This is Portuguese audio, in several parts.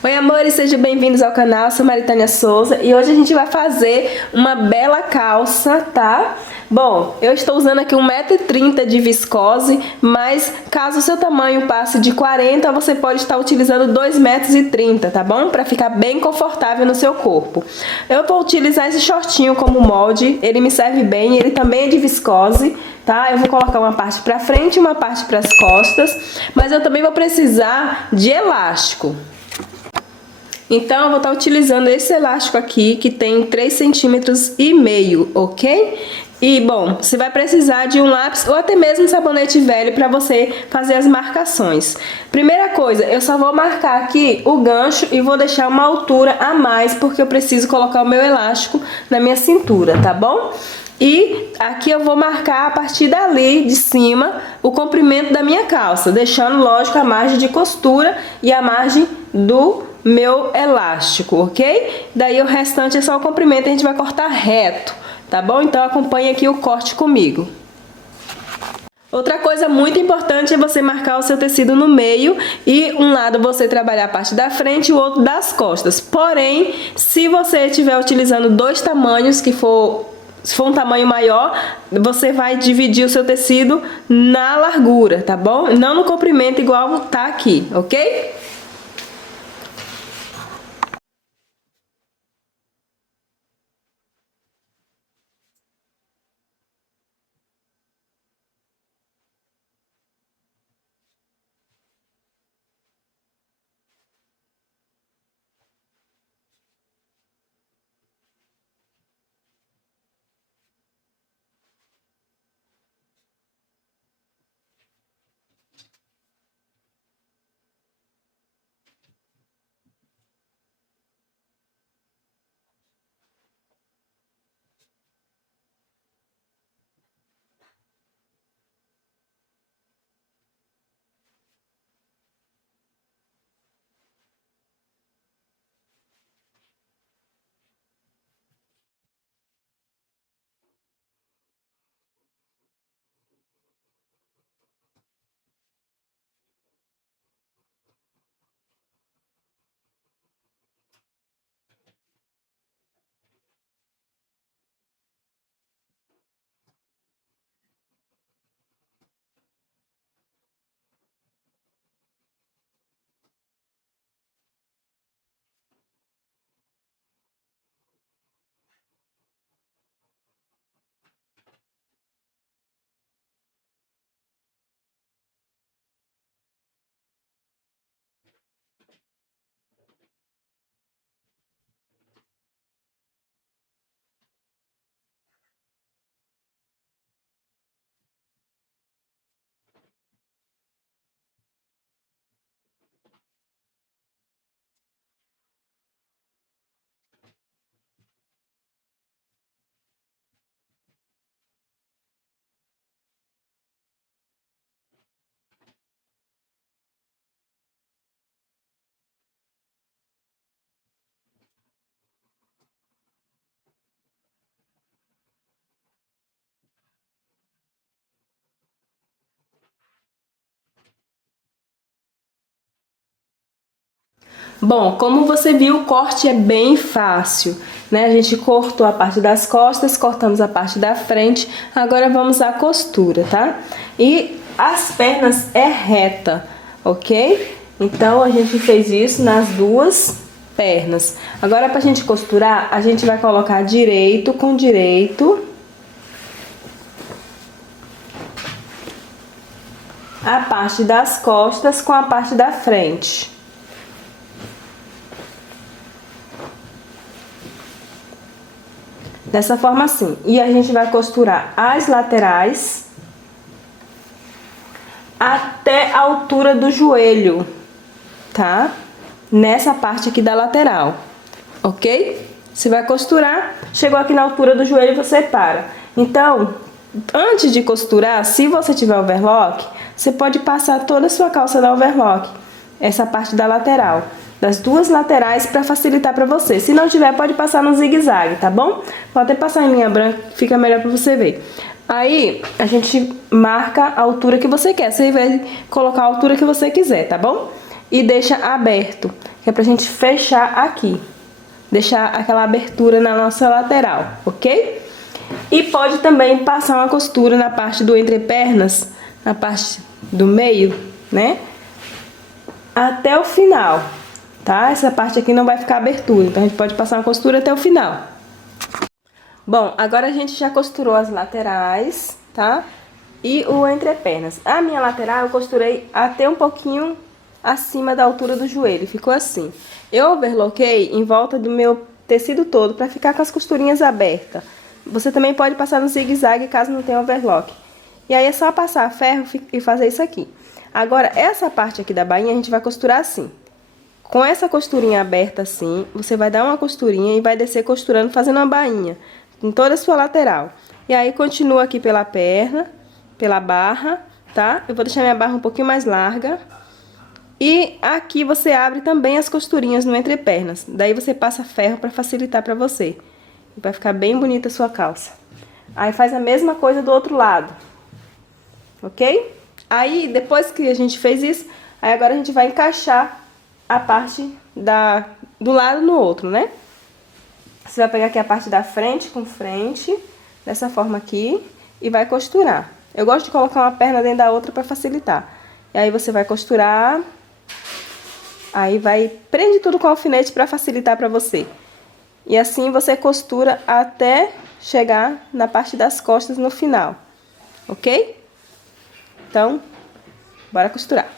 Oi, amores, sejam bem-vindos ao canal. Eu sou Maritânia Souza e hoje a gente vai fazer uma bela calça, tá? Bom, eu estou usando aqui 1,30 m de viscose, mas caso o seu tamanho passe de 40, você pode estar utilizando 2,30 m, tá bom? Para ficar bem confortável no seu corpo. Eu vou utilizar esse shortinho como molde, ele me serve bem, ele também é de viscose, tá? Eu vou colocar uma parte pra frente e uma parte para as costas, mas eu também vou precisar de elástico. Então, eu vou estar utilizando esse elástico aqui, que tem 3,5 cm, ok? E, bom, você vai precisar de um lápis ou até mesmo um sabonete velho para você fazer as marcações. Primeira coisa, eu só vou marcar aqui o gancho e vou deixar uma altura a mais, porque eu preciso colocar o meu elástico na minha cintura, tá bom? E aqui eu vou marcar a partir dali de cima o comprimento da minha calça, deixando, lógico, a margem de costura e a margem do meu elástico, ok? Daí o restante é só o comprimento e a gente vai cortar reto, tá bom? Então acompanhe aqui o corte comigo. Outra coisa muito importante é você marcar o seu tecido no meio e um lado você trabalhar a parte da frente e o outro das costas. Porém, se você estiver utilizando dois tamanhos, se for um tamanho maior, você vai dividir o seu tecido na largura, tá bom? Não no comprimento igual tá aqui, ok? Bom, como você viu, o corte é bem fácil, né? A gente cortou a parte das costas, cortamos a parte da frente, agora vamos à costura, tá? E as pernas é reta, ok? Então, a gente fez isso nas duas pernas. Agora, pra gente costurar, a gente vai colocar direito com direito, a parte das costas com a parte da frente. Dessa forma assim. E a gente vai costurar as laterais até a altura do joelho, tá? Nessa parte aqui da lateral, ok? Você vai costurar, chegou aqui na altura do joelho, você para. Então, antes de costurar, se você tiver overlock, você pode passar toda a sua calça na overlock, essa parte da lateral, das duas laterais, para facilitar para você. Se não tiver, pode passar no zigue-zague, tá bom? Pode até passar em linha branca, fica melhor para você ver. Aí, a gente marca a altura que você quer. Você vai colocar a altura que você quiser, tá bom? e deixa aberto, que é pra gente fechar aqui. Deixar aquela abertura na nossa lateral, ok? E pode também passar uma costura na parte do entrepernas, na parte do meio, né? Até o final, tá? Essa parte aqui não vai ficar abertura, então a gente pode passar uma costura até o final. Bom, agora a gente já costurou as laterais, tá? E o entrepernas. A minha lateral eu costurei até um pouquinho acima da altura do joelho, ficou assim. Eu overloquei em volta do meu tecido todo para ficar com as costurinhas abertas. Você também pode passar no zigue-zague caso não tenha overlock. E aí é só passar ferro e fazer isso aqui. Agora, essa parte aqui da bainha a gente vai costurar assim. Com essa costurinha aberta assim, você vai dar uma costurinha e vai descer costurando, fazendo uma bainha em toda a sua lateral. E aí continua aqui pela perna, pela barra, tá? Eu vou deixar minha barra um pouquinho mais larga. E aqui você abre também as costurinhas no entrepernas. Daí você passa ferro para facilitar para você. Vai ficar bem bonita a sua calça. Aí faz a mesma coisa do outro lado. Ok? Aí depois que a gente fez isso, aí agora a gente vai encaixar a parte do lado no outro, né? Você vai pegar aqui a parte da frente com frente, dessa forma aqui, e vai costurar. Eu gosto de colocar uma perna dentro da outra para facilitar. E aí você vai costurar, aí prende tudo com alfinete para facilitar para você. E assim você costura até chegar na parte das costas no final, ok? Então, bora costurar.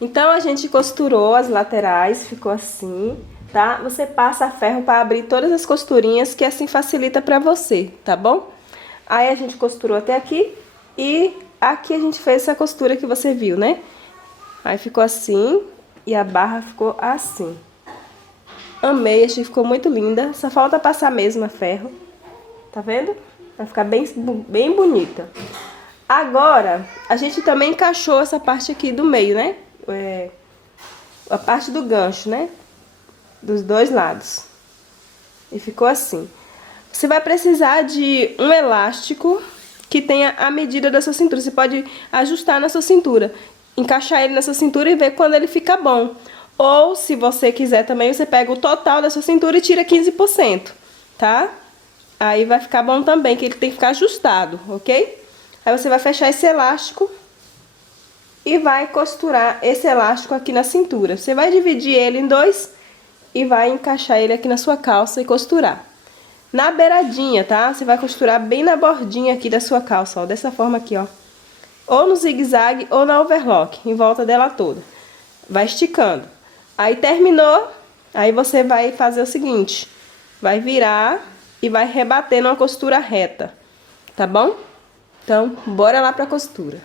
Então a gente costurou as laterais, ficou assim, tá? Você passa ferro para abrir todas as costurinhas, que assim facilita para você, tá bom? Aí a gente costurou até aqui e aqui a gente fez essa costura que você viu, né? Aí ficou assim e a barra ficou assim. Amei, achei que ficou muito linda. Só falta passar mesmo a ferro, tá vendo? Vai ficar bem bonita. Agora, a gente também encaixou essa parte aqui do meio, né? A parte do gancho, né? Dos dois lados. E ficou assim. Você vai precisar de um elástico que tenha a medida da sua cintura. Você pode ajustar na sua cintura, encaixar ele na sua cintura e ver quando ele fica bom. Ou, se você quiser também, você pega o total da sua cintura e tira 15%, tá? Aí vai ficar bom também, que ele tem que ficar ajustado, ok? Aí você vai fechar esse elástico e vai costurar esse elástico aqui na cintura. Você vai dividir ele em dois e vai encaixar ele aqui na sua calça e costurar. Na beiradinha, tá? Você vai costurar bem na bordinha aqui da sua calça, ó, dessa forma aqui, ó. Ou no zigue-zague ou na overlock, em volta dela toda. Vai esticando. Aí terminou, aí você vai fazer o seguinte, vai virar e vai rebater numa costura reta, tá bom? Então, bora lá pra costura.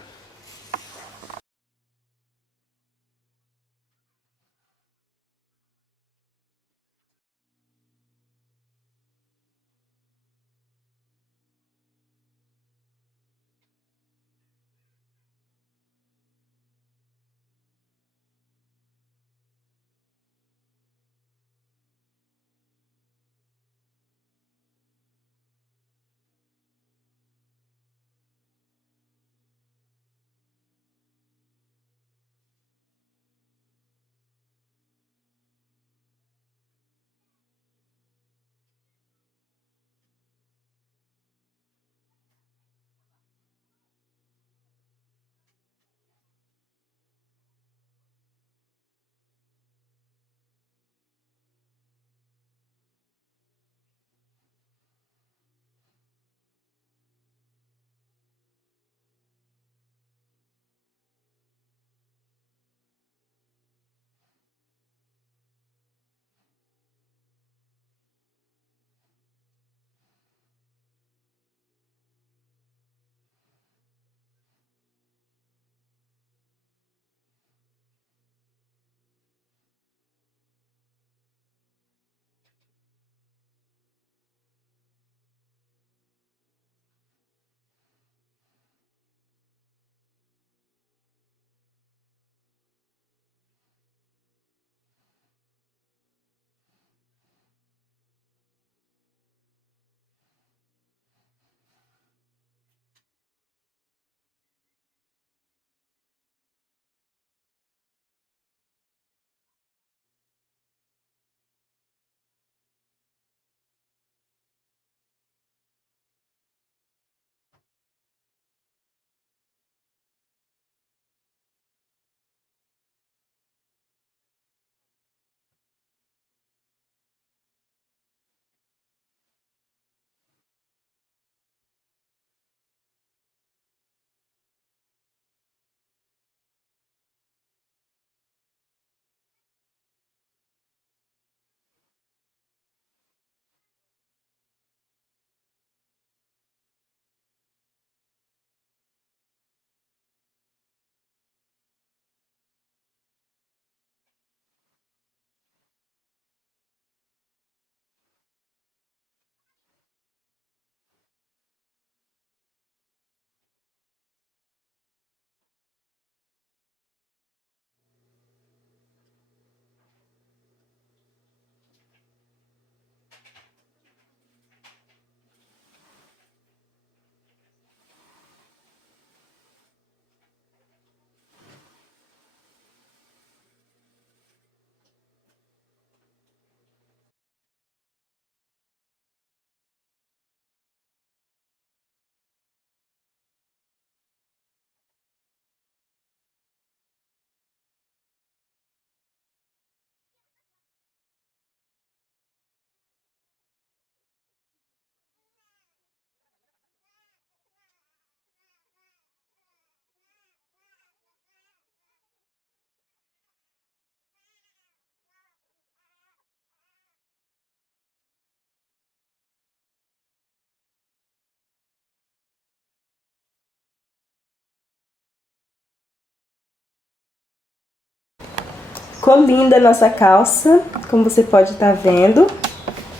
Ficou linda a nossa calça, como você pode estar vendo.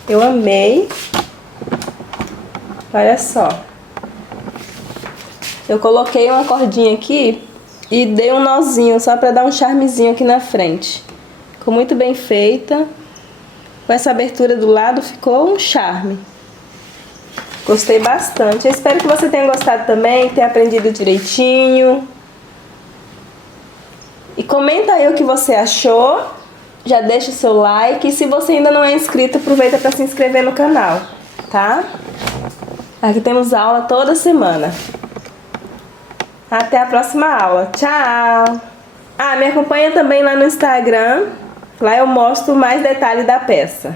Eu amei. Olha só. Eu coloquei uma cordinha aqui e dei um nozinho só para dar um charmezinho aqui na frente. Ficou muito bem feita. Com essa abertura do lado ficou um charme. Gostei bastante. Eu espero que você tenha gostado também, tenha aprendido direitinho. E comenta aí o que você achou. Já deixa o seu like. E se você ainda não é inscrito, aproveita para se inscrever no canal, tá? Aqui temos aula toda semana. Até a próxima aula. Tchau! Ah, me acompanha também lá no Instagram. Lá eu mostro mais detalhes da peça.